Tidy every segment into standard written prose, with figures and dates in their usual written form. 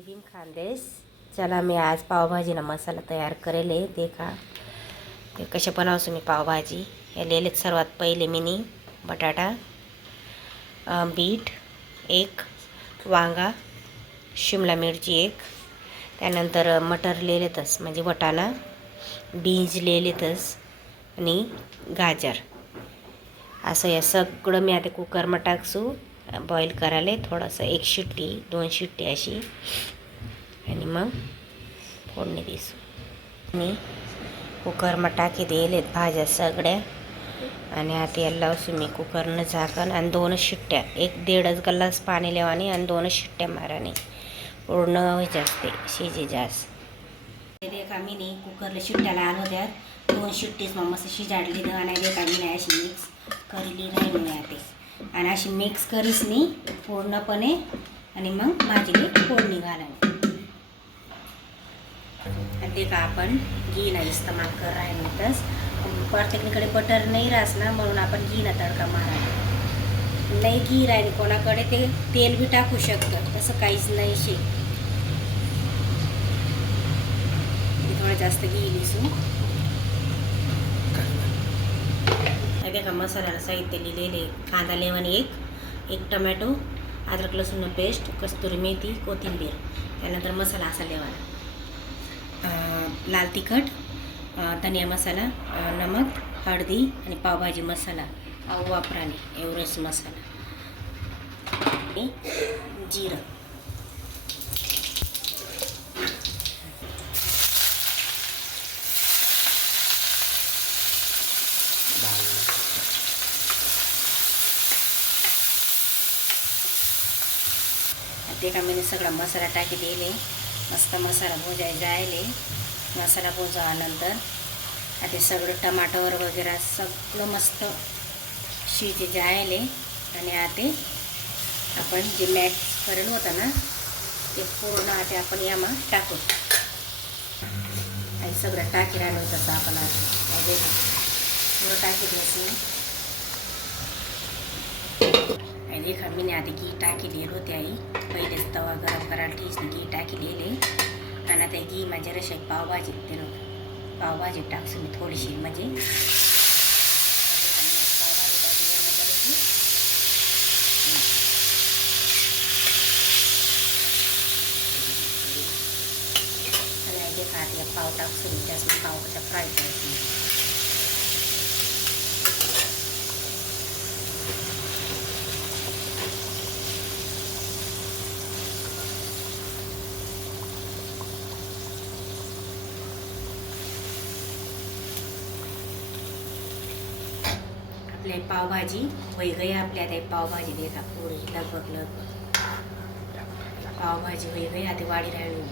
जय भीम खानदेश. चला मी आज पावभाजीला मसाला तयार करेल आहे. देखा ते कसे बनवतो मी पावभाजी. हे लिहिलेत सर्वात पहिले मिनी बटाटा, बीट एक, वांगा, शिमला मिरची एक, त्यानंतर मटर लिहिलेतच म्हणजे वटाणा, बीन्स लिहिलेतच आणि गाजर. असं या सगळं मी आता कुकरमा टाकसू बॉईल करायला. थोडंसं 1 शिट्टी 2 शिट्टी अशी आणि मग फोडणी दिसू. मी कुकरमा टाकी दिलेत भाज्या सगळ्या आणि आता याला लावसू मी कुकरनं झाकण आणि 2 शिट्ट्या 1-1.5 ग्लास पाणी लेवानी आणि 2 शिट्ट्या माराने पूर्ण व्हायचे असते शिजे जास्त. देखा मी नाही कुकरला शिट्ट्याला आणू द्यात 2 शिट्टीच मग मस्त शिजाडली आणि देखा मी नाही अशी मिक्स करली नाही मी आता आणि अशी मिक्स करीस मी पूर्णपणे आणि मग भाजीला फोडणी घालावी. आणि ते का आपण घीला इस्तेमाल कर राहिलोतच. प्रत्येकाकडे बटर नाही राहस ना म्हणून आपण घीला तडका मारायला. नाही घी राहील कोणाकडे ते तेल बी टाकू शकतं तसं काहीच नाही शे. थोडं जास्त घी दिसू. देखा मसाल्याला साहित्य लिहिलेले कांदा लेमन एक टमॅटो, अद्रक लसूण पेस्ट, कस्तुरी मेथी, कोथिंबीर. त्यानंतर मसाला असा लेवाना लाल तिखट, धनिया मसाला, नमक, हळदी आणि पावभाजी मसाला वापराने एवढंच मसाला आणि जिरं. ते का मी सगळा मसाला टाकी दिले. मस्त मसाला भुजाय जायले. मसाला भुजानंतर आता सगळं टमाटर वगैरे सगळं मस्त शिजे जायले आणि आता आपण जे मॅक्स करेल होतं ना ते पूर्ण आता आपण यामा टाकू आणि सगळं टाकी राहिलं तसं आपण आता पूर्ण टाकी द्यायचं. आणि देखा मी आता घी टाकी दिलं होते आई. पहिलेच तवा गरम करायला ठेच घी टाकी दिले आणि आता घी माझ्या रशात पावभाजी दिलं. पावभाजी टाकसू मी थोडीशी म्हणजे पावभाजी टाकली आणि देखा आता पाव टाकसू मी जास्त पाव कशा फ्राय करायचं. आपल्या पावभाजी होई गई. आपल्या आता पावभाजी देखा पुरी लगभग पावभाजी होई गई. आता वाढी राहिली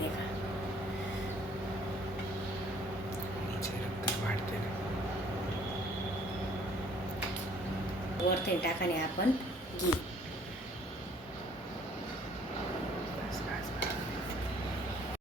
देखा वरती टाकाने आपण घी